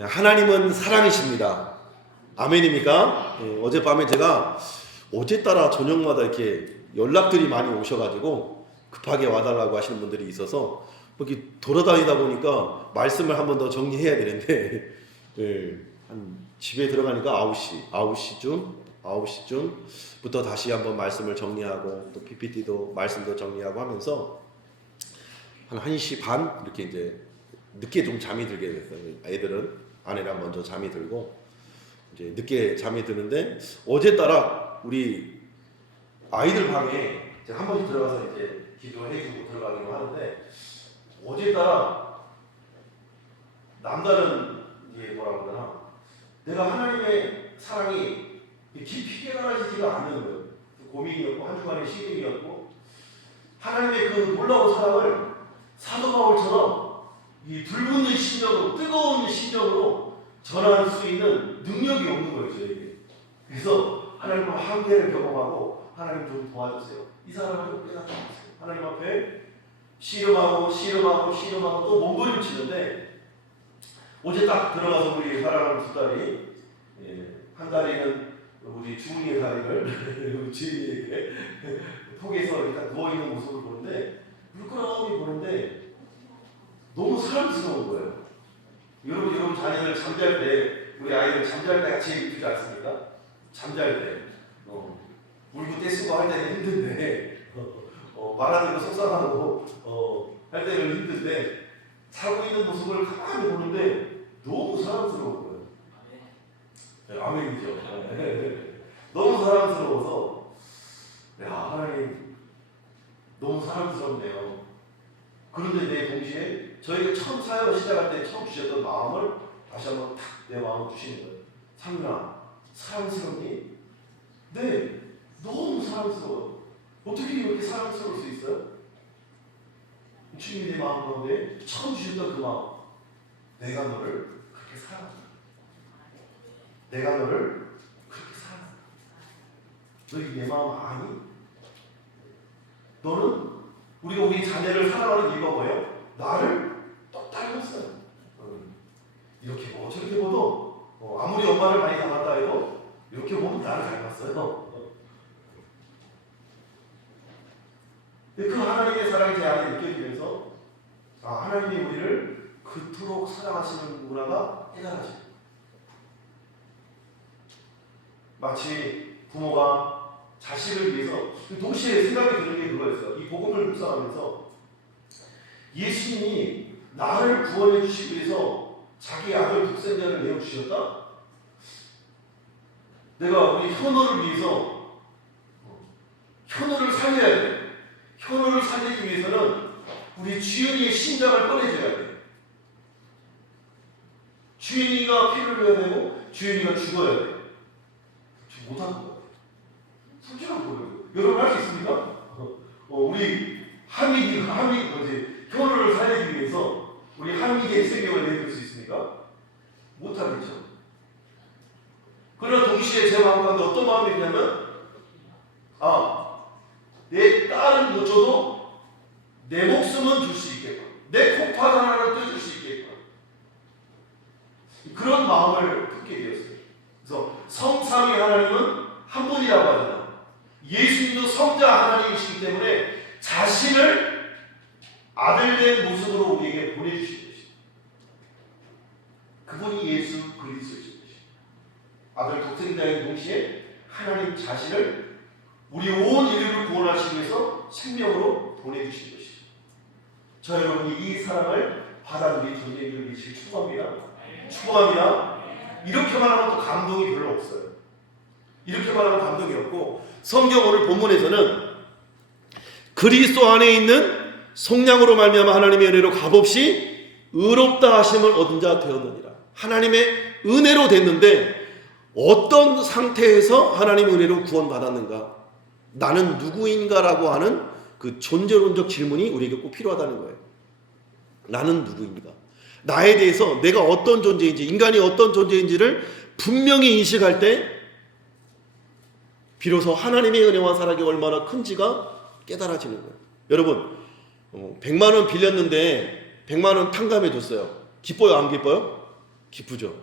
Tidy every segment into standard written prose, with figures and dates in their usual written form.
하나님은 사랑이십니다. 아멘입니까? 어젯밤에 제가 어제따라 저녁마다 이렇게 연락들이 많이 오셔가지고 급하게 와달라고 하시는 분들이 있어서 이렇게 돌아다니다 보니까 말씀을 한 번 더 정리해야 되는데 한 집에 들어가니까 9시쯤부터 다시 한번 말씀을 정리하고 또 PPT도 말씀도 정리하고 하면서 한 1시 반 이렇게 이제 늦게 좀 잠이 들게 됐어요. 애들은 아내랑 먼저 잠이 들고 이제 늦게 잠이 드는데 어제따라 우리 아이들 방에 이제 한 번씩 들어가서 이제 기도해주고 들어가기도 하는데 어제따라 남다른 이게 뭐라 그러나 내가 하나님의 사랑이 깊이 깨달아지지가 않는 거예요. 고민이었고 한 주간의 시름이었고 하나님의 그 놀라운 사랑을 사도 바울처럼 이 불붙는 심정으로 뜨거운 심정으로 전할 수 있는 능력이 없는 거예요, 저에게. 그래서 하나님과 한계를 경험하고 하나님 좀 도와주세요. 이 사람을 좀 깨닫게 해주세요. 하나님 앞에 씨름하고 또 몸부림치는데 어제 딱 들어가서 우리 사랑하는 두 딸이 한 다리는 우리 주은이의 다리를 우리 지은이에게 폭에서 일단 누워있는 모습을 보는데 물끄러미 보는데 너무 사랑스러운 거예요. 여러분 자녀들 잠잘 때 우리 아이들 잠잘 때가 제일 이쁘지 않습니까? 잠잘 때 울고 떼쓰고 할 때는 힘든데 말하는 거 속상하고 할 때는 힘든데 자고 있는 모습을 가만히 보는데 너무 사랑스러운 거예요. 네, 아멘이죠. 너무 사랑스러워서 야 하나님 너무 사랑스럽네요. 그런데 내 동시에 저희가 처음 사역을 시작할 때 처음 주셨던 마음을 다시 한번 탁 내 마음을 주시는 거예요. 상윤아 사랑스럽니? 네 너무 사랑스러워요. 어떻게 이렇게 사랑스러울 수 있어요? 주님이 내 마음 가운데 처음 주셨던 그 마음 내가 너를 그렇게 사랑한다. 내가 너를 그렇게 사랑한다. 너희 내 마음 아니? 너는 우리 자녀를 사랑하는 이유가 뭐예요? 나를 똑 닮았어요. 이렇게 보고 저렇게 보도 아무리 엄마를 많이 닮았다 해도 이렇게 보면 나를 닮았어요. 그 하나님의 사랑이 제 안에 느껴지면서 하나님이 우리를 그토록 사랑하시는구나가 깨달아져요. 마치 부모가 자식을 위해서 동시에 생각이 드는 게 그거였어요. 이 복음을 묵상하면서 예수님이 나를 구원해 주시기 위해서 자기 아들 독생자를 내어주셨다? 내가 우리 현호를 위해서 현호를 살려야 돼. 현호를 살리기 위해서는 우리 주연이의 심장을 꺼내줘야 돼. 주연이가 피를 흘려야 되고 주연이가 죽어야 돼. 못하는 것 같아요. 솔직한 거예요. 여러분 할 수 있습니까? 우리 하믹이 현호를 살리기 위해서 우리 하믹의 생명을 내줄 수 있습니까? 못하겠죠. 그러나 동시에 제 마음 가운데 어떤 마음이 있냐면 내 딸은 못 줘도 내 목숨은 줄 수 있겠구나. 내 콩팥 하나는 떼줄 수 있겠구나. 그런 마음을 품게 되었어요. 그래서 성삼위 하나님은 한 분이라고 하잖아요. 예수님도 성자 하나님이시기 때문에 자신을 아들된 모습으로 우리에게 보내주신 것입니다. 그분이 예수 그리스도이신 것입니다. 아들 독생자인 동시에 하나님 자신을 우리 온 인류를 구원하시기 위해서 생명으로 보내주신 것입니다. 저 여러분이 이 사랑을 받아들인 존재인줄 믿으시길 축복합니다. 이렇게만 하면 또 감동이 별로 없어요. 이렇게만 하면 감동이 없고 성경 오늘 본문에서는 그리스도 안에 있는 속량으로 말미암아 하나님의 은혜로 값없이 의롭다 하심을 얻은 자 되었느니라. 하나님의 은혜로 됐는데 어떤 상태에서 하나님의 은혜로 구원받았는가? 나는 누구인가라고 하는 그 존재론적 질문이 우리에게 꼭 필요하다는 거예요. 나는 누구인가? 나에 대해서 내가 어떤 존재인지, 인간이 어떤 존재인지를 분명히 인식할 때 비로소 하나님의 은혜와 사랑이 얼마나 큰지가 깨달아지는 거예요. 여러분 100만 원 빌렸는데 100만 원 탕감해 줬어요. 기뻐요? 안 기뻐요? 기쁘죠.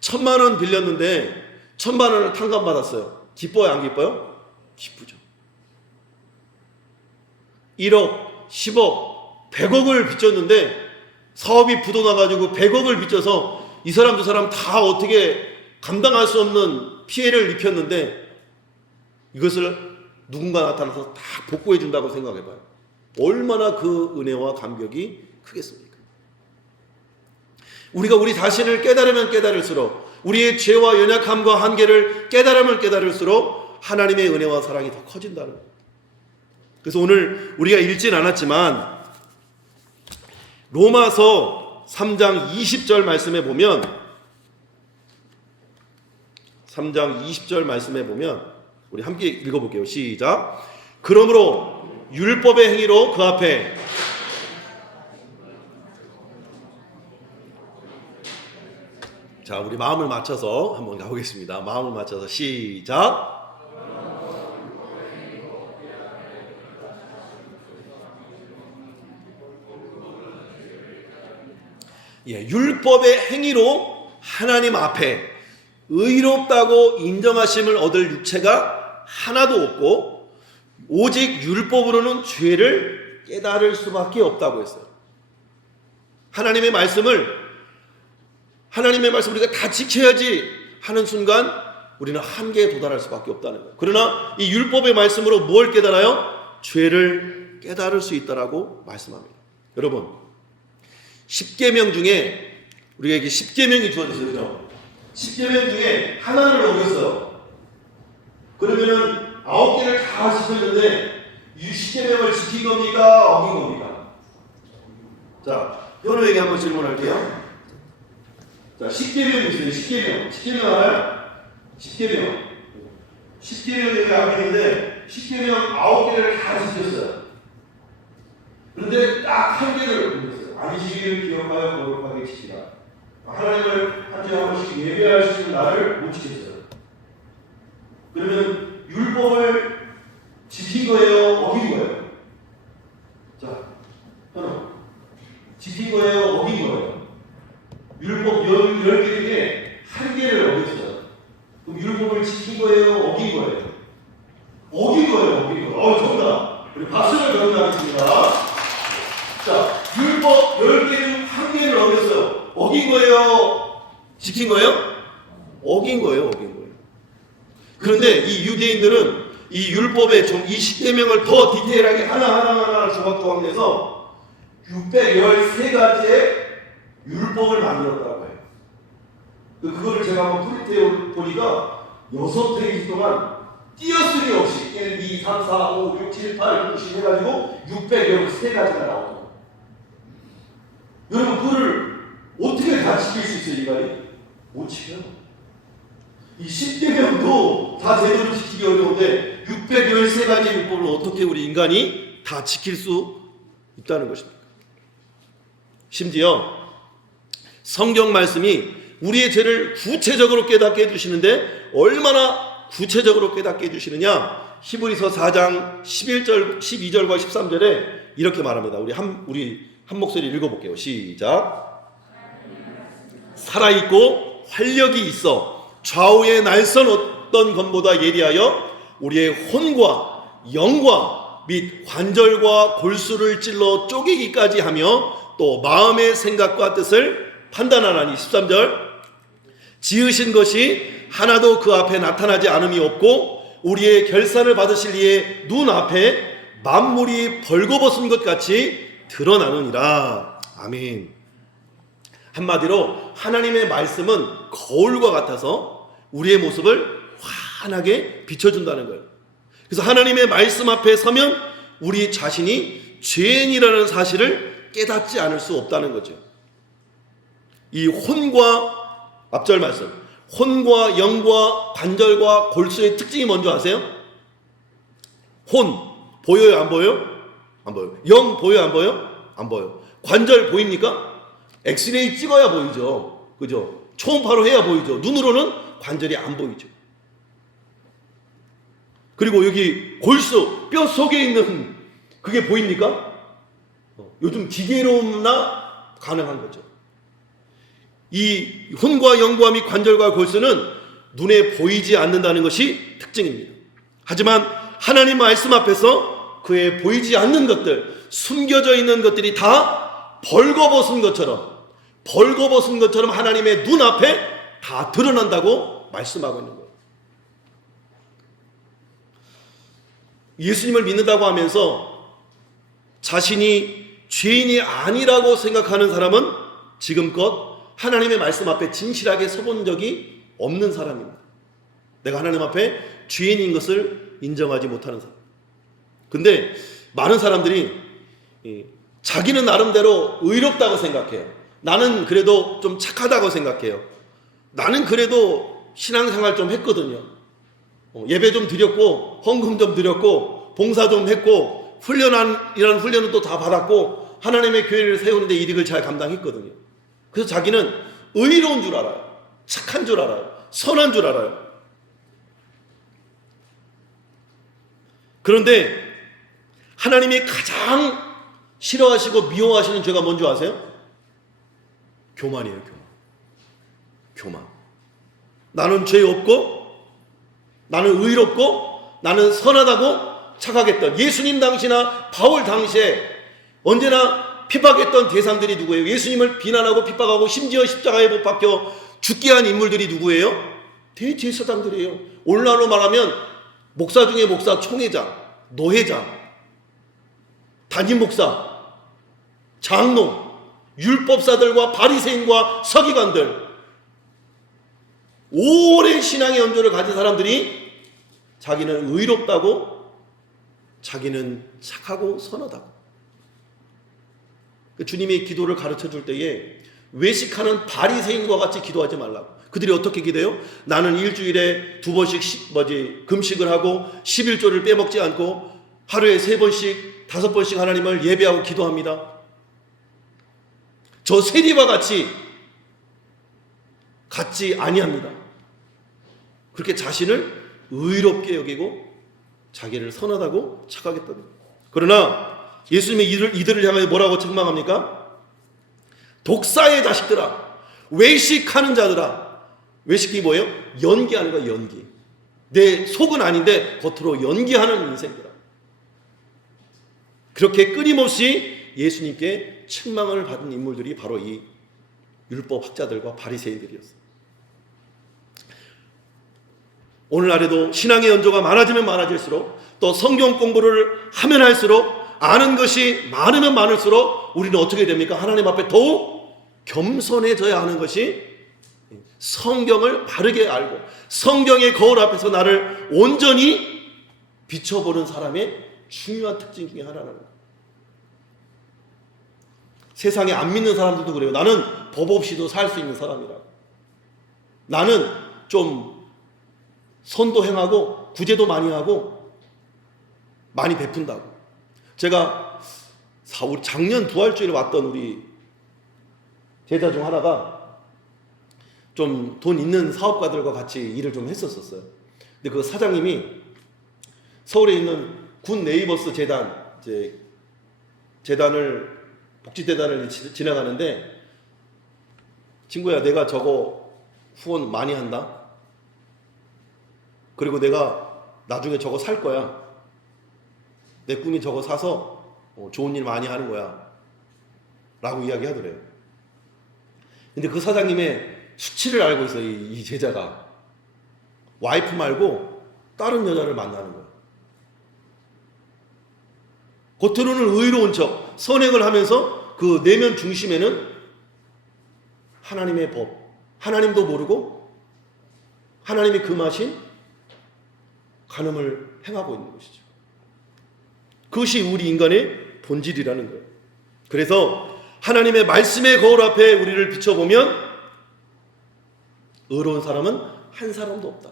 1,000만 원 빌렸는데 1,000만 원을 탕감받았어요. 기뻐요, 안 기뻐요? 기쁘죠. 1억, 10억, 100억을 빚졌는데 사업이 부도나가지고 100억을 빚져서 이 사람 저 사람 다 어떻게 감당할 수 없는 피해를 입혔는데 이것을 누군가 나타나서 다 복구해 준다고 생각해봐요. 얼마나 그 은혜와 감격이 크겠습니까? 우리가 우리 자신을 깨달으면 깨달을수록, 우리의 죄와 연약함과 한계를 깨달으면 깨달을수록 하나님의 은혜와 사랑이 더 커진다는 거예요. 그래서 오늘 우리가 읽진 않았지만 로마서 3장 20절 말씀에 보면 3장 20절 말씀에 보면 우리 함께 읽어볼게요. 시작. 그러므로 율법의 행위로 그 앞에 자, 우리 마음을 맞춰서 한번 가보겠습니다. 마음을 맞춰서 시작. 율법의 행위로 하나님 앞에 의롭다고 인정하심을 얻을 육체가 하나도 없고 오직 율법으로는 죄를 깨달을 수밖에 없다고 했어요. 하나님의 말씀을 우리가 다 지켜야지 하는 순간 우리는 한계에 도달할 수밖에 없다는 거예요. 그러나 이 율법의 말씀으로 뭘 깨달아요? 죄를 깨달을 수 있다라고 말씀합니다. 여러분, 10계명 중에 우리에게 10계명이 주어졌어요. 그렇죠? 10계명 중에 하나를 어겼어요. 그러면은 9개를 다 지켰는데 이 10계명을 지킨 겁니까? 어긴 겁니까? 자, 현우에게 한번 질문할게요. 자, 10계명이 있어요. 10계명 알아요? 10계명 여기 앞에 있는데 10계명 9개를 다 지켰어요. 그런데 딱 한 개를 어겼어요. 안식일을 기억하여 거룩하게 지키라. 하나님을 한 주에 한 번씩 예배할 수 있는 날을 못 지켰어요. 그러면 율법을 지킨 거예요? 어긴 거예요? 자, 현우. 지킨 거예요? 어긴 거예요? 율법 10개 중에 한 개를 어겼어요. 그럼 율법을 지킨 거예요? 어긴 거예요? 어긴 거예요. 정답. 우리 박수를 드리겠습니다. 자, 율법 10개 중 한 개를 어겼어요. 어긴 거예요? 지킨 거예요? 어긴 거예요. 그런데 이 유대인들은 이 율법의 좀 20계명을 더 디테일하게 하나하나 조각조각 내서 613가지의 율법을 만들었다고 해요. 그거를 제가 한번 프린트해 보니까 6페이지 동안 띄어쓰기 없이 1, 2, 3, 4, 5, 6, 7, 8, 9, 10 해가지고 613가지가 나오죠. 여러분, 그거를 어떻게 다 지킬 수 있어요, 인간이? 못 지켜요. 이 10계명도 다 제대로 지키기 어려운데 613가지 율법을 어떻게 우리 인간이 다 지킬 수 있다는 것입니다. 심지어 성경 말씀이 우리의 죄를 구체적으로 깨닫게 해주시는데 얼마나 구체적으로 깨닫게 해주시느냐? 히브리서 4장 11절, 12절과 13절에 이렇게 말합니다. 우리 한 목소리 읽어볼게요. 시작. 살아있고 활력이 있어 좌우의 날선 어떤 검보다 예리하여 우리의 혼과 영과 및 관절과 골수를 찔러 쪼개기까지 하며 또 마음의 생각과 뜻을 판단하나니. 13절. 지으신 것이 하나도 그 앞에 나타나지 않음이 없고 우리의 결산을 받으실 이의 눈앞에 만물이 벌거벗은 것 같이 드러나느니라. 아멘. 한마디로 하나님의 말씀은 거울과 같아서 우리의 모습을 환하게 비춰준다는 거예요. 그래서 하나님의 말씀 앞에 서면 우리 자신이 죄인이라는 사실을 깨닫지 않을 수 없다는 거죠. 이 혼과 앞절 말씀, 혼과 영과 관절과 골수의 특징이 뭔지 아세요? 혼 보여요? 안 보여요? 안 보여요. 영 보여요? 안 보여요? 안 보여요. 관절 보입니까? 엑스레이 찍어야 보이죠. 그죠? 초음파로 해야 보이죠. 눈으로는 관절이 안 보이죠. 그리고 여기 골수, 뼈 속에 있는 그게 보입니까? 요즘 기계로나 가능한 거죠. 이 혼과 영구함이 관절과 골수는 눈에 보이지 않는다는 것이 특징입니다. 하지만 하나님 말씀 앞에서 그의 보이지 않는 것들, 숨겨져 있는 것들이 다 벌거벗은 것처럼 하나님의 눈앞에 다 드러난다고 말씀하고 있는 거예요. 예수님을 믿는다고 하면서 자신이 죄인이 아니라고 생각하는 사람은 지금껏 하나님의 말씀 앞에 진실하게 서본 적이 없는 사람입니다. 내가 하나님 앞에 죄인인 것을 인정하지 못하는 사람. 근데 많은 사람들이 자기는 나름대로 의롭다고 생각해요. 나는 그래도 좀 착하다고 생각해요. 나는 그래도 신앙생활 좀 했거든요. 예배 좀 드렸고 헌금 좀 드렸고 봉사 좀 했고 이런 훈련은 또 다 받았고 하나님의 교회를 세우는데 일익을 잘 감당했거든요. 그래서 자기는 의로운 줄 알아요. 착한 줄 알아요. 선한 줄 알아요. 그런데 하나님이 가장 싫어하시고 미워하시는 죄가 뭔지 아세요? 교만이에요. 교만. 나는 죄 없고 나는 의롭고 나는 선하다고 착각했던 예수님 당시나 바울 당시에 언제나 핍박했던 대상들이 누구예요? 예수님을 비난하고 핍박하고 심지어 십자가에 못 박혀 죽게 한 인물들이 누구예요? 대제사장들이에요. 오늘날로 말하면 목사 중에 목사, 총회장, 노회장, 담임 목사, 장로, 율법사들과 바리새인과 서기관들, 오랜 신앙의 연조를 가진 사람들이 자기는 의롭다고, 자기는 착하고 선하다고. 주님이 기도를 가르쳐 줄 때에 외식하는 바리새인과 같이 기도하지 말라고. 그들이 어떻게 기도해요? 나는 일주일에 2번씩 금식을 하고 11조를 빼먹지 않고 하루에 3번씩 5번씩 하나님을 예배하고 기도합니다. 저 세리와 같지 아니합니다. 그렇게 자신을 의롭게 여기고 자기를 선하다고 착각했답니다. 그러나 예수님이 이들을 향해 뭐라고 책망합니까? 독사의 자식들아, 외식하는 자들아. 외식이 뭐예요? 연기하는 거야, 연기. 내 속은 아닌데 겉으로 연기하는 인생들아. 그렇게 끊임없이 예수님께 책망을 받은 인물들이 바로 이 율법학자들과 바리새인들이었어요. 오늘날에도 신앙의 연조가 많아지면 많아질수록 또 성경 공부를 하면 할수록 아는 것이 많으면 많을수록 우리는 어떻게 됩니까? 하나님 앞에 더욱 겸손해져야 하는 것이 성경을 바르게 알고 성경의 거울 앞에서 나를 온전히 비춰보는 사람의 중요한 특징 중에 하나라는 거예요. 세상에 안 믿는 사람들도 그래요. 나는 법 없이도 살 수 있는 사람이라고. 나는 좀 선도 행하고 구제도 많이 하고 많이 베푼다고. 제가 작년 부활주일에 왔던 우리 제자 중 하나가 좀 돈 있는 사업가들과 같이 일을 좀 했었어요. 근데 그 사장님이 서울에 있는 군 네이버스 재단을 복지재단을 지나가는데, 친구야, 내가 저거 후원 많이 한다. 그리고 내가 나중에 저거 살 거야. 내 꿈이 저거 사서 좋은 일 많이 하는 거야. 라고 이야기하더래요. 근데 그 사장님의 수치를 알고 있어요. 이 제자가. 와이프 말고 다른 여자를 만나는 거예요. 겉으로는 의로운 척, 선행을 하면서 그 내면 중심에는 하나님의 법, 하나님도 모르고 하나님이 금하신 간음을 행하고 있는 것이죠. 그것이 우리 인간의 본질이라는 거예요. 그래서 하나님의 말씀의 거울 앞에 우리를 비춰보면 의로운 사람은 한 사람도 없다.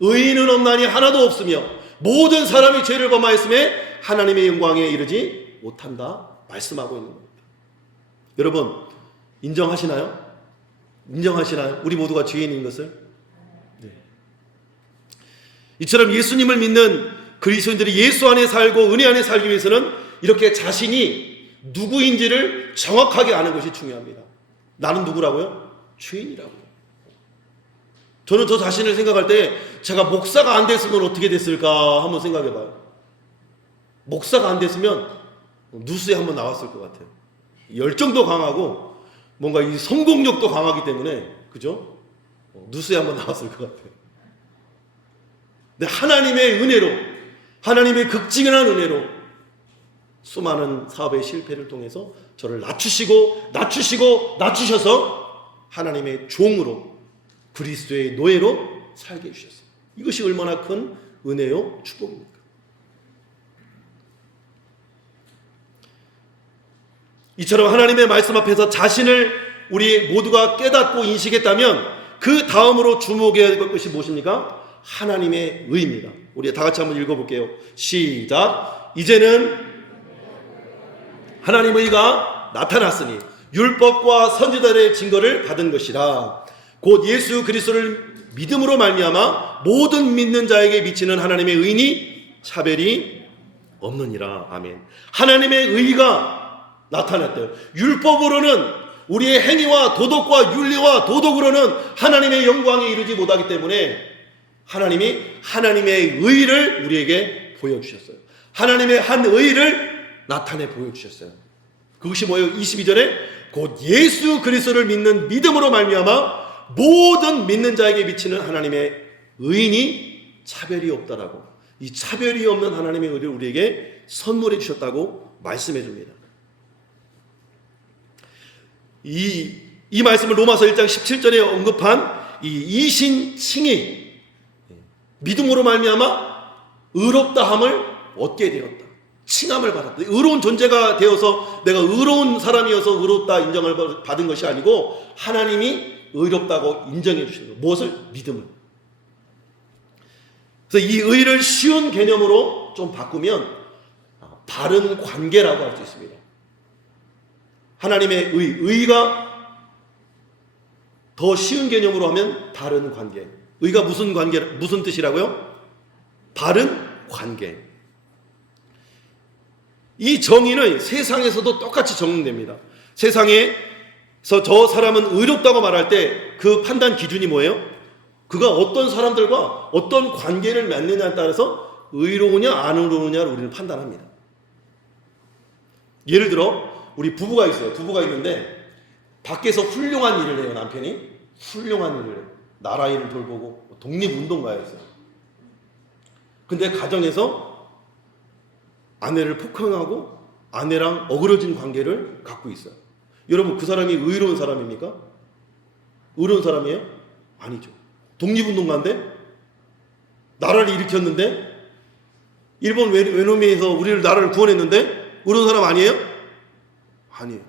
의인은 없나니 하나도 없으며 모든 사람이 죄를 범하였음에 하나님의 영광에 이르지 못한다 말씀하고 있는 겁니다. 여러분, 인정하시나요? 우리 모두가 죄인인 것을? 네. 이처럼 예수님을 믿는 그리스도인들이 예수 안에 살고 은혜 안에 살기 위해서는 이렇게 자신이 누구인지를 정확하게 아는 것이 중요합니다. 나는 누구라고요? 죄인이라고. 저는 저 자신을 생각할 때 제가 목사가 안 됐으면 어떻게 됐을까 한번 생각해 봐요. 목사가 안 됐으면 뉴스에 한번 나왔을 것 같아요. 열정도 강하고 뭔가 이 성공력도 강하기 때문에, 그죠? 뉴스에 한번 나왔을 것 같아요. 근데 하나님의 은혜로, 하나님의 극진한 은혜로 수많은 사업의 실패를 통해서 저를 낮추셔서 하나님의 종으로, 그리스도의 노예로 살게 해주셨어요. 이것이 얼마나 큰 은혜요 축복입니까? 이처럼 하나님의 말씀 앞에서 자신을 우리 모두가 깨닫고 인식했다면 그 다음으로 주목해야 될 것이 무엇입니까? 하나님의 의입니다. 우리 다 같이 한번 읽어볼게요. 시작. 이제는 하나님의 의가 나타났으니 율법과 선지자들의 증거를 받은 것이라. 곧 예수 그리스도를 믿음으로 말미암아 모든 믿는 자에게 미치는 하나님의 의니 차별이 없느니라. 아멘. 하나님의 의가 나타났대요. 율법으로는 우리의 행위와 도덕과 윤리와 도덕으로는 하나님의 영광에 이르지 못하기 때문에 하나님이 하나님의 의를 우리에게 보여주셨어요. 하나님의 한 의를 나타내 보여주셨어요. 그것이 뭐예요? 22절에 곧 예수 그리스도를 믿는 믿음으로 말미암아 모든 믿는 자에게 미치는 하나님의 의인이 차별이 없다라고, 이 차별이 없는 하나님의 의를 우리에게 선물해 주셨다고 말씀해 줍니다. 이 말씀을 로마서 1장 17절에 언급한 이 이신칭의 믿음으로 말미암아 의롭다함을 얻게 되었다. 칭함을 받았다. 의로운 존재가 되어서 내가 의로운 사람이어서 의롭다 인정을 받은 것이 아니고 하나님이 의롭다고 인정해 주시는 거예요. 무엇을? 믿음을. 그래서 이 의를 쉬운 개념으로 좀 바꾸면 바른 관계라고 할 수 있습니다. 하나님의 의가 더 쉬운 개념으로 하면 바른 관계. 의가 무슨 관계, 무슨 뜻이라고요? 바른 관계. 이 정의는 세상에서도 똑같이 적용됩니다. 세상에서 저 사람은 의롭다고 말할 때 그 판단 기준이 뭐예요? 그가 어떤 사람들과 어떤 관계를 맺느냐에 따라서 의로우냐 안 의로우냐를 우리는 판단합니다. 예를 들어 우리 부부가 있어요. 부부가 있는데 밖에서 훌륭한 일을 해요. 남편이 훌륭한 일을 해요. 나라 일을 돌보고 독립운동가였어요. 근데 가정에서 아내를 폭행하고 아내랑 어그러진 관계를 갖고 있어요. 여러분, 그 사람이 의로운 사람입니까? 의로운 사람이에요? 아니죠. 독립운동가인데 나라를 일으켰는데 일본 외노미에서 우리를 나라를 구원했는데 의로운 사람 아니에요? 아니에요.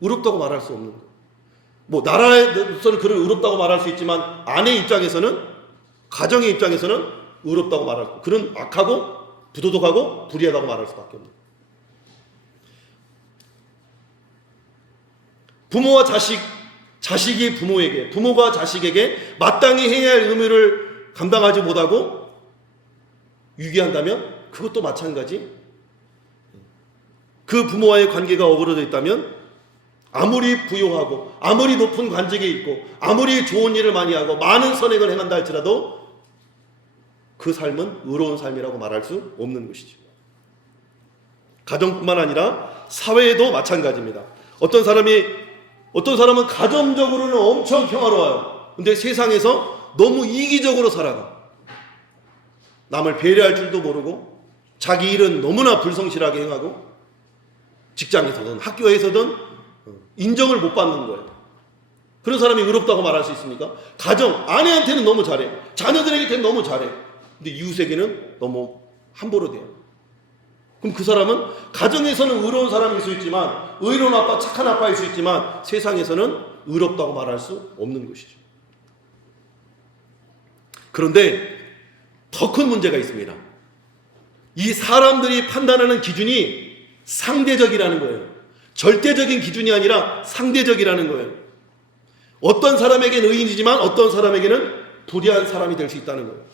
의롭다고 말할 수 없는 거예요. 뭐 나라에서는 그를 의롭다고 말할 수 있지만 아내 입장에서는, 가정의 입장에서는 의롭다고 말할 수, 그는 악하고 부도덕하고 불의하다고 말할 수밖에 없는 거예요. 부모와 자식이 부모에게, 부모가 자식에게 마땅히 해야 할 의무를 감당하지 못하고 유기한다면 그것도 마찬가지. 그 부모와의 관계가 어그러져 있다면 아무리 부유하고 아무리 높은 관직에 있고 아무리 좋은 일을 많이 하고 많은 선행을 행한다 할지라도 그 삶은 의로운 삶이라고 말할 수 없는 것이죠. 가정뿐만 아니라 사회에도 마찬가지입니다. 어떤 사람은 가정적으로는 엄청 평화로워요. 근데 세상에서 너무 이기적으로 살아가. 남을 배려할 줄도 모르고 자기 일은 너무나 불성실하게 행하고 직장에서든 학교에서든 인정을 못 받는 거예요. 그런 사람이 의롭다고 말할 수 있습니까? 가정, 아내한테는 너무 잘해. 자녀들에게는 너무 잘해. 근데 이웃에게는 너무 함부로 돼요. 그럼 그 사람은 가정에서는 의로운 사람일 수 있지만, 의로운 아빠, 착한 아빠일 수 있지만 세상에서는 의롭다고 말할 수 없는 것이죠. 그런데 더 큰 문제가 있습니다. 이 사람들이 판단하는 기준이 상대적이라는 거예요. 절대적인 기준이 아니라 상대적이라는 거예요. 어떤 사람에게는 의인이지만 어떤 사람에게는 불의한 사람이 될 수 있다는 거예요.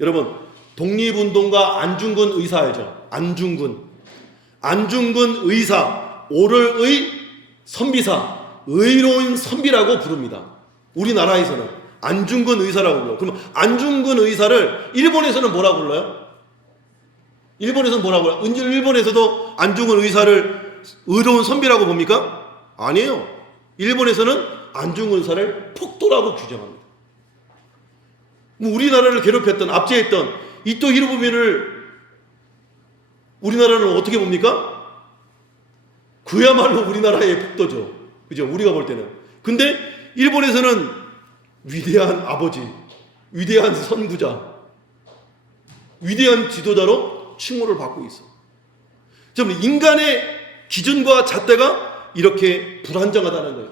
여러분, 독립운동가 안중근 의사 알죠? 안중근 의사, 오를의 선비사, 의로운 선비라고 부릅니다. 우리나라에서는 안중근 의사라고 불러요. 그러면 안중근 의사를 일본에서는 뭐라고 불러요? 일본에서는 뭐라고 불러요? 일본에서도 안중근 의사를 의로운 선비라고 봅니까? 아니에요. 일본에서는 안중근 의사를 폭도라고 규정합니다. 우리나라를 괴롭혔던, 압제했던 이토 히로부미를 우리나라는 어떻게 봅니까? 그야말로 우리나라의 폭도죠. 그죠? 우리가 볼 때는. 근데 일본에서는 위대한 아버지, 위대한 선구자, 위대한 지도자로 칭호를 받고 있어. 좀 인간의 기준과 잣대가 이렇게 불안정하다는 거예요.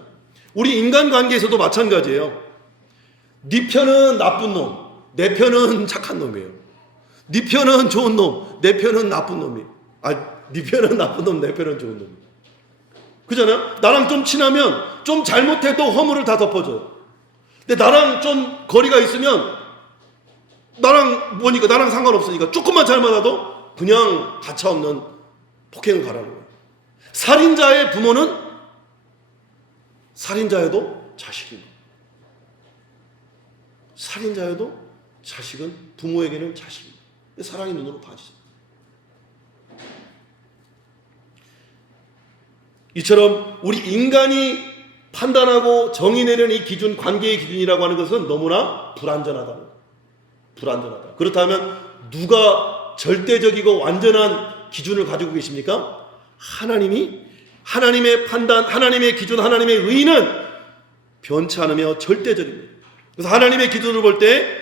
우리 인간관계에서도 마찬가지예요. 네 편은 나쁜 놈, 내 편은 착한 놈이에요. 네 편은 좋은 놈, 내 편은 나쁜 놈이에요. 네 편은 나쁜 놈, 내 편은 좋은 놈. 그잖아요? 나랑 좀 친하면 좀 잘못해도 허물을 다 덮어줘요. 근데 나랑 좀 거리가 있으면 나랑 뭐니까 나랑 상관없으니까 조금만 잘못해도 그냥 가차없는 폭행을 가라는 거예요. 살인자의 부모는 살인자여도 자식입니다. 살인자여도 자식은 부모에게는 자식입니다. 사랑의 눈으로 봐주죠. 이처럼 우리 인간이 판단하고 정의 내는 이 기준, 관계의 기준이라고 하는 것은 너무나 불완전하다. 불완전하다. 그렇다면 누가 절대적이고 완전한 기준을 가지고 계십니까? 하나님의 판단, 하나님의 기준, 하나님의 의는 변치 않으며 절대적입니다. 그래서 하나님의 기준을 볼 때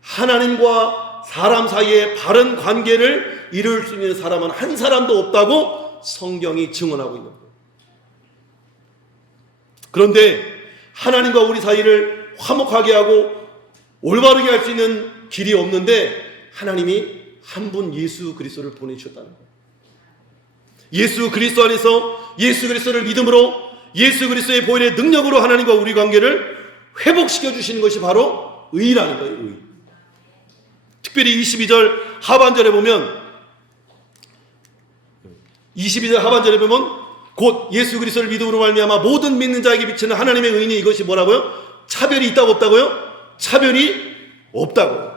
하나님과 사람 사이에 바른 관계를 이룰 수 있는 사람은 한 사람도 없다고 성경이 증언하고 있는 거예요. 그런데 하나님과 우리 사이를 화목하게 하고 올바르게 할 수 있는 길이 없는데 하나님이 한 분 예수 그리스도를 보내주셨다는 거예요. 예수 그리스도 안에서 예수 그리스도를 믿음으로 예수 그리스도의 보혈의 능력으로 하나님과 우리 관계를 회복시켜 주시는 것이 바로 의라는 거예요. 의. 특별히 22절 하반절에 보면 곧 예수 그리스도를 믿음으로 말미암아 모든 믿는 자에게 비치는 하나님의 의인이 이것이 뭐라고요? 차별이 있다고 없다고요? 차별이 없다고.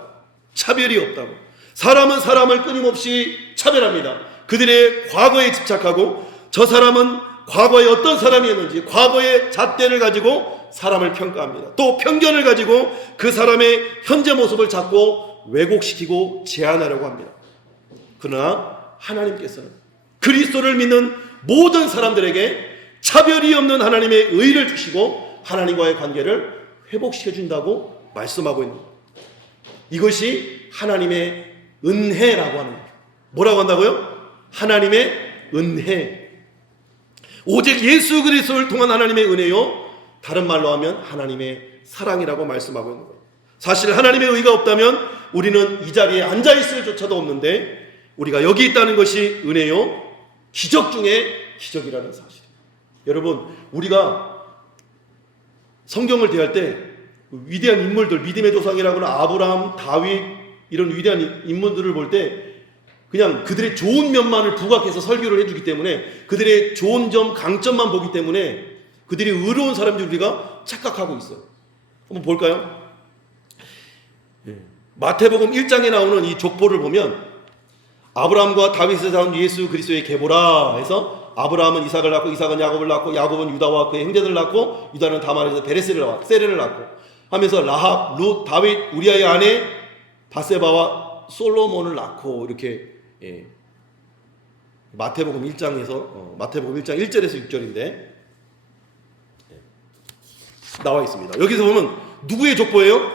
차별이 없다고. 사람은 사람을 끊임없이 차별합니다. 그들의 과거에 집착하고 저 사람은 과거에 어떤 사람이었는지 과거의 잣대를 가지고 사람을 평가합니다. 또 편견을 가지고 그 사람의 현재 모습을 잡고 왜곡시키고 제한하려고 합니다. 그러나 하나님께서는 그리스도를 믿는 모든 사람들에게 차별이 없는 하나님의 의를 주시고 하나님과의 관계를 회복시켜 준다고 말씀하고 있는 거예요. 이것이 하나님의 은혜라고 하는 거예요. 뭐라고 한다고요? 하나님의 은혜. 오직 예수 그리스도를 통한 하나님의 은혜요, 다른 말로 하면 하나님의 사랑이라고 말씀하고 있는 거예요. 사실 하나님의 의가 없다면 우리는 이 자리에 앉아있을 조차도 없는데 우리가 여기 있다는 것이 은혜요, 기적 중에 기적이라는 사실. 여러분, 우리가 성경을 대할 때 위대한 인물들, 믿음의 조상이라거나 아브라함, 다윗 이런 위대한 인물들을 볼 때 그냥 그들의 좋은 면만을 부각해서 설교를 해주기 때문에 그들의 좋은 점, 강점만 보기 때문에 그들이 의로운 사람들 우리가 착각하고 있어요. 한번 볼까요? 마태복음 1장에 나오는 이 족보를 보면 아브라함과 다윗에서 나온 예수 그리스도의 계보라 해서 아브라함은 이삭을 낳고 이삭은 야곱을 낳고 야곱은 유다와 그의 형제들을 낳고 유다는 다말에서 세레를 낳고 하면서 라합, 룻, 다윗, 우리아의 아내 바세바와 솔로몬을 낳고 이렇게 마태복음 1장에서 마태복음 1장 1절에서 6절인데 나와 있습니다. 여기서 보면 누구의 족보예요?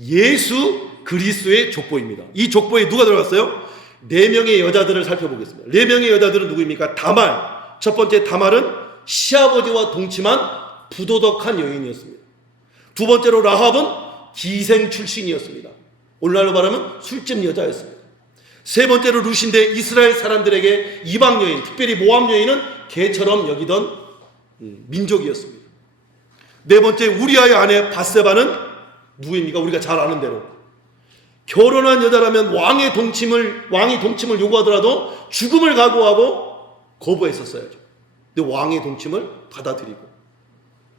예수 그리스도의 족보입니다. 이 족보에 누가 들어갔어요? 4명의 여자들을 살펴보겠습니다. 4명의 여자들은 누구입니까? 다말. 첫 번째 다말은 시아버지와 동침한 부도덕한 여인이었습니다. 두 번째로 라합은 기생 출신이었습니다. 오늘날로 말하면 술집 여자였습니다. 세 번째로 룻인데 이스라엘 사람들에게 이방 여인, 특별히 모압 여인은 개처럼 여기던 민족이었습니다. 네 번째 우리아의 아내 바세바는 누구입니까? 우리가 잘 아는 대로 결혼한 여자라면 왕이 동침을 요구하더라도 죽음을 각오하고 거부했었어야죠. 근데 왕의 동침을 받아들이고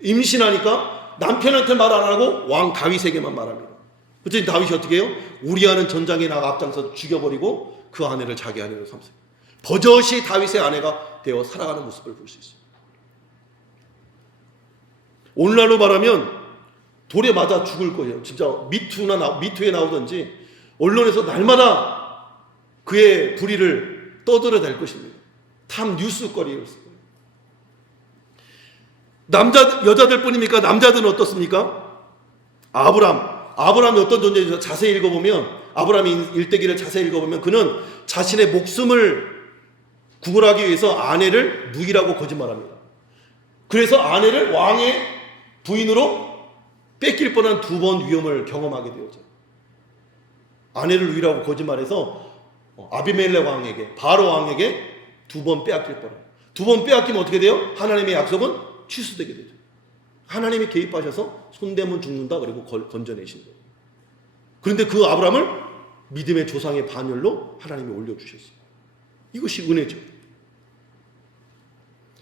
임신하니까 남편한테 말 안 하고 왕 다윗에게만 말합니다. 그랬더니 다윗이 어떻게 해요? 우리아는 전장에 나가 앞장서 죽여버리고 그 아내를 자기 아내로 삼습니다. 버젓이 다윗의 아내가 되어 살아가는 모습을 볼 수 있어요. 오늘날로 말하면 돌에 맞아 죽을 거예요. 진짜 미투에 나오든지 언론에서 날마다 그의 불의를 떠들어댈 것입니다. 탐 뉴스거리였어요. 여자들 뿐입니까? 남자들은 어떻습니까? 아브람이 어떤 존재인지 자세히 읽어보면, 아브람의 일대기를 자세히 읽어보면 그는 자신의 목숨을 구걸하기 위해서 아내를 누이라고 거짓말합니다. 그래서 아내를 왕의 부인으로 뺏길 뻔한 2번 위험을 경험하게 되었죠. 아내를 누이라고 거짓말해서 아비멜렉 왕에게, 바로 왕에게 2번 빼앗길 뻔해요. 2번 빼앗기면 어떻게 돼요? 하나님의 약속은 취소되게 되죠. 하나님이 개입하셔서 손대면 죽는다 그리고 건져내신 거예요. 그런데 그 아브람을 믿음의 조상의 반열로 하나님이 올려주셨어요. 이것이 은혜죠.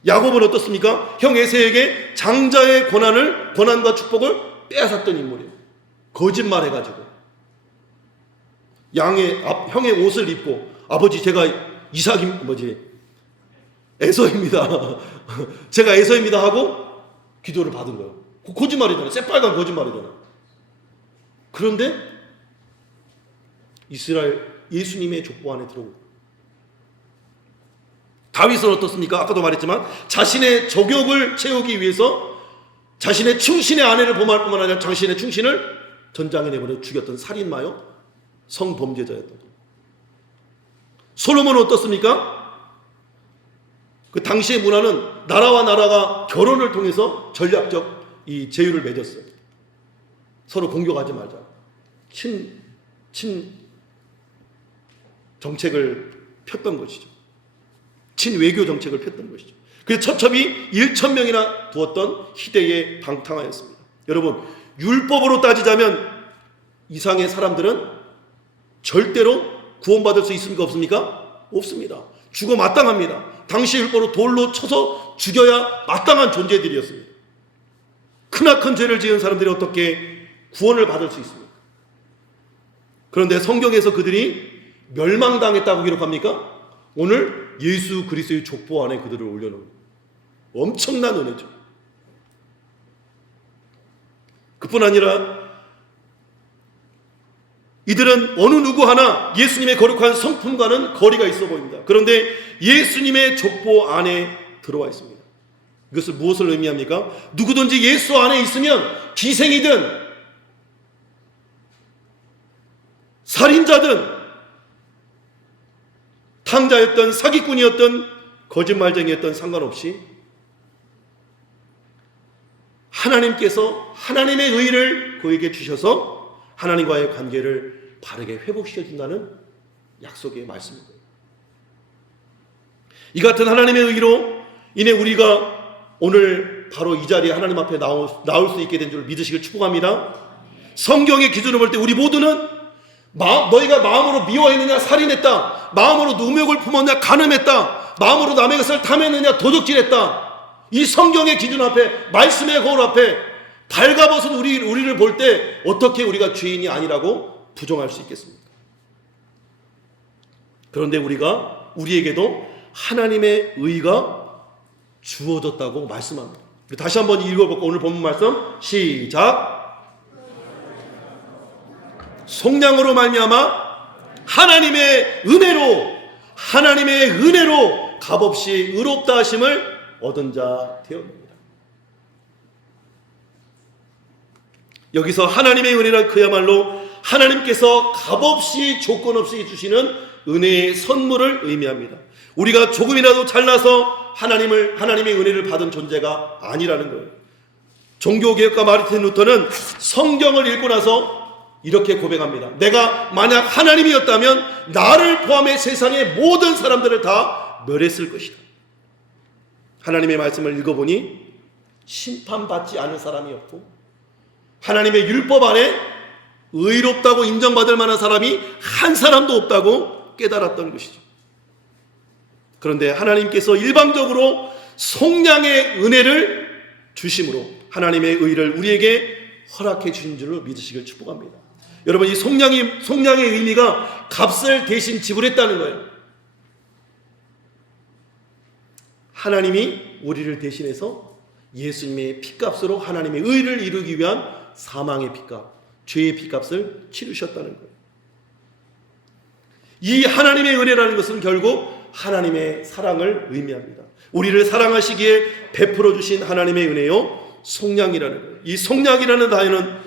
야곱은 어떻습니까? 형 에사에게 장자의 권한과 축복을 빼앗았던 인물이에요. 거짓말해가지고 형의 옷을 입고 아버지 제가 에서입니다. 제가 에서입니다 하고 기도를 받은 거예요. 거짓말이잖아. 새빨간 거짓말이잖아. 그런데 이스라엘 예수님의 족보 안에 들어오고, 다윗은 어떻습니까? 아까도 말했지만 자신의 저격을 채우기 위해서 자신의 충신의 아내를 범할 뿐만 아니라 자신의 충신을 전장에 내보내 죽였던 살인마요, 성범죄자였던 거예요. 솔로몬은 어떻습니까? 그 당시의 문화는 나라와 나라가 결혼을 통해서 전략적 이 제휴를 맺었어요. 서로 공격하지 말자. 친 정책을 폈던 것이죠. 친외교 정책을 폈던 것이죠. 그래서 처첩이 1,000명이나 두었던 희대의 방탕하였습니다. 여러분, 율법으로 따지자면 이상의 사람들은 절대로 구원받을 수 있습니까? 없습니까? 없습니다. 죽어 마땅합니다. 당시 율법으로 돌로 쳐서 죽여야 마땅한 존재들이었습니다. 크나큰 죄를 지은 사람들이 어떻게 구원을 받을 수 있습니까? 그런데 성경에서 그들이 멸망당했다고 기록합니까? 오늘 예수 그리스도의 족보 안에 그들을 올려놓은 엄청난 은혜죠. 그뿐 아니라 이들은 어느 누구 하나 예수님의 거룩한 성품과는 거리가 있어 보입니다. 그런데 예수님의 족보 안에 들어와 있습니다. 이것을 무엇을 의미합니까? 누구든지 예수 안에 있으면 기생이든 살인자든 탕자였던 사기꾼이었던 거짓말쟁이였던 상관없이 하나님께서 하나님의 의를 그에게 주셔서 하나님과의 관계를 바르게 회복시켜준다는 약속의 말씀입니다. 이 같은 하나님의 의로 인해 우리가 오늘 바로 이 자리에 하나님 앞에 나올 수 있게 된 줄 믿으시길 축복합니다. 성경의 기준으로 볼 때 우리 모두는 너희가 마음으로 미워했느냐 살인했다, 마음으로 누명을 품었냐 간음했다, 마음으로 남의 것을 탐했느냐 도적질했다. 이 성경의 기준 앞에, 말씀의 거울 앞에 발가벗은 우리를 볼 때 어떻게 우리가 죄인이 아니라고 부정할 수 있겠습니까? 그런데 우리에게도 하나님의 의가 주어졌다고 말씀합니다. 다시 한번 읽어볼까? 오늘 본문 말씀 시작. 속량으로 말미암아 하나님의 은혜로 값없이 의롭다 하심을 얻은 자 되었습니다. 여기서 하나님의 은혜란 그야말로 하나님께서 값없이 조건 없이 주시는 은혜의 선물을 의미합니다. 우리가 조금이라도 잘나서 하나님의 은혜를 받은 존재가 아니라는 거예요. 종교개혁가 마르틴 루터는 성경을 읽고 나서 이렇게 고백합니다. 내가 만약 하나님이었다면 나를 포함해 세상의 모든 사람들을 다 멸했을 것이다. 하나님의 말씀을 읽어보니 심판받지 않을 사람이 없고 하나님의 율법 안에 의롭다고 인정받을 만한 사람이 한 사람도 없다고 깨달았던 것이죠. 그런데 하나님께서 일방적으로 속량의 은혜를 주심으로 하나님의 의를 우리에게 허락해 주신 줄로 믿으시길 축복합니다. 여러분, 이 속량의 의미가 값을 대신 지불했다는 거예요. 하나님이 우리를 대신해서 예수님의 피값으로 하나님의 의를 이루기 위한 사망의 피값, 죄의 피값을 치르셨다는 거예요. 이 하나님의 은혜라는 것은 결국 하나님의 사랑을 의미합니다. 우리를 사랑하시기에 베풀어 주신 하나님의 은혜요, 속량이라는 거예요. 이 속량이라는 단어는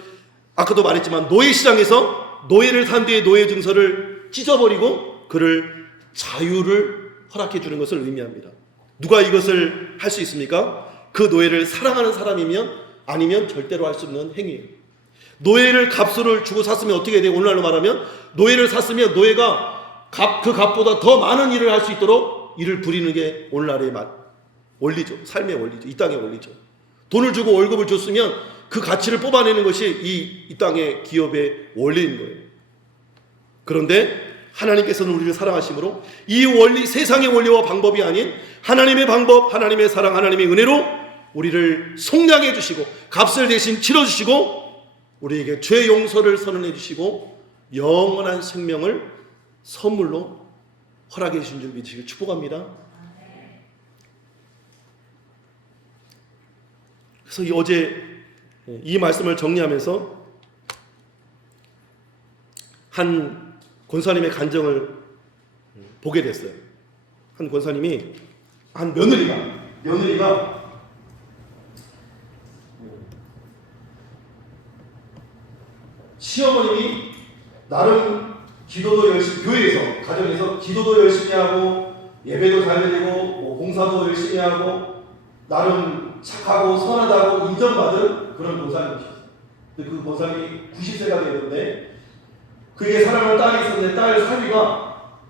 아까도 말했지만 노예 시장에서 노예를 산 뒤에 노예 증서를 찢어버리고 그를 자유를 허락해 주는 것을 의미합니다. 누가 이것을 할 수 있습니까? 그 노예를 사랑하는 사람이면, 아니면 절대로 할 수 없는 행위예요. 노예를 값을 주고 샀으면 어떻게 돼요? 오늘날로 말하면 노예를 샀으면 노예가 그 값보다 더 많은 일을 할 수 있도록 일을 부리는 게 오늘날의 원리죠. 삶의 원리죠. 이 땅의 원리죠. 돈을 주고 월급을 줬으면 그 가치를 뽑아내는 것이 이 땅의 기업의 원리인 거예요. 그런데 하나님께서는 우리를 사랑하심으로 이 원리, 세상의 원리와 방법이 아닌 하나님의 방법, 하나님의 사랑, 하나님의 은혜로 우리를 속량해 주시고 값을 대신 치러주시고 우리에게 죄 용서를 선언해 주시고 영원한 생명을 선물로 허락해 주신 줄 믿으시길 축복합니다. 그래서 어제 이 말씀을 정리하면서 한 권사님의 간증을 보게 됐어요. 한 권사님이, 한 며느리가 시어머님이 나름 기도도 열심히, 교회에서, 가정에서 기도도 열심히 하고 예배도 잘 드리고 봉사도 열심히 하고 나름 착하고 선하다고 인정받은 그런 권사님이셨어요. 근데 그 권사님이 90세가 되었는데 그에게 사랑하는 딸이 있었는데 딸 사위가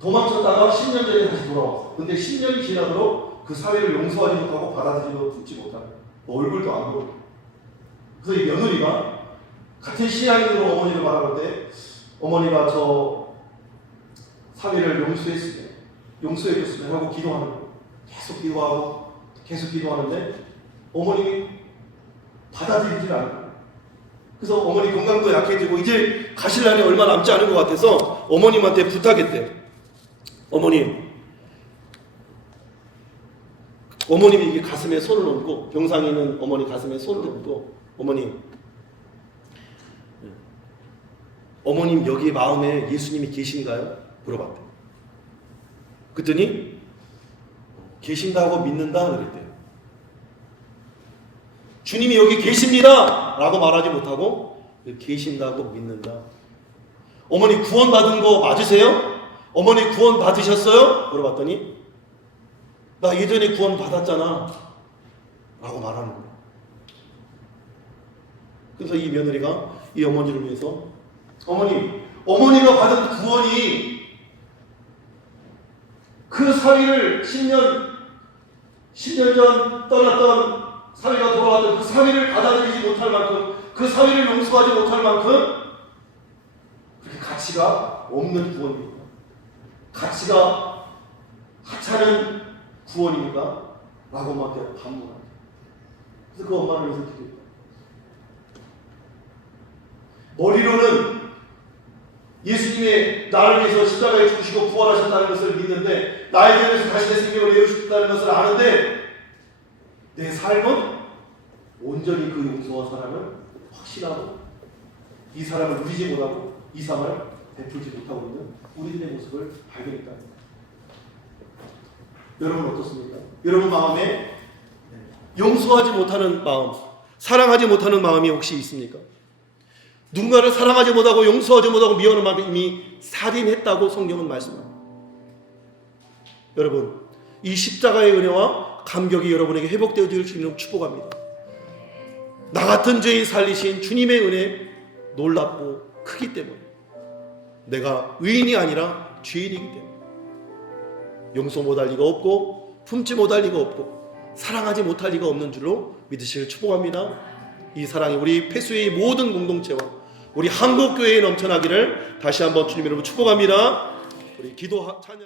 도망쳤다가 10년 전에 다시 돌아왔어요. 근데 10년이 지나도록 그 사위를 용서하지 못하고 받아들이고 품지 못하는, 얼굴도 안 보고. 그래서 이 며느리가 같은 신앙인으로 어머니를 바라볼 때 어머니가 저 사위를 용서해줬으면 하고 기도하는 거예요. 계속 기도하는데 어머님이 받아들이질 않아요. 그래서 어머니 건강도 약해지고 이제 가실 날이 얼마 남지 않은 것 같아서 어머님한테 부탁했대요. 어머님이 이게 가슴에 손을 얹고, 병상에 있는 어머니 가슴에 손을 얹고, 어머님 여기 마음에 예수님이 계신가요? 물어봤대요. 그랬더니 계신다고 믿는다 그랬대요. 주님이 여기 계십니다 라고 말하지 못하고 계신다고 믿는다. 어머니 구원 받은 거 맞으세요? 어머니 구원 받으셨어요? 물어봤더니 나 예전에 구원 받았잖아 라고 말하는 거예요. 그래서 이 며느리가 이 어머니를 위해서 어머니가 받은 구원이 그 사위를 10년 전 떠났던 사위가 돌아왔던 그 사위를 받아들이지 못할 만큼, 그 사위를 용서하지 못할 만큼 그렇게 가치가 없는 구원입니까? 가치가 하찮은 구원입니까? 라고 엄마한테 반문합니다. 그래서 그 엄마를 위해서 기도해요. 머리로는 예수님의 나를 위해서 십자가에 죽으시고 부활하셨다는 것을 믿는데, 나에 대해서 다시 내 생명을 내어주셨다는 것을 아는데, 내 삶은 온전히 그 용서와 사랑을 확신하고 이 사람을 누리지 못하고 이 사람을 베풀지 못하고 있는 우리들의 모습을 발견했다는 거예요. 여러분 어떻습니까? 여러분 마음에 용서하지 못하는 마음, 사랑하지 못하는 마음이 혹시 있습니까? 누군가를 사랑하지 못하고 용서하지 못하고 미워하는 마음이 이미 살인했다고 성경은 말씀합니다. 여러분, 이 십자가의 은혜와 감격이 여러분에게 회복되어질 수 있는 축복합니다. 나 같은 죄인 살리신 주님의 은혜 놀랍고 크기 때문에, 내가 의인이 아니라 죄인이기 때문에 용서 못할 리가 없고 품지 못할 리가 없고 사랑하지 못할 리가 없는 줄로 믿으시길 축복합니다. 이 사랑이 우리 패스웨이 모든 공동체와 우리 한국교회에 넘쳐나기를 다시 한번 주님 이름으로 축복합니다. 우리 기도 찬양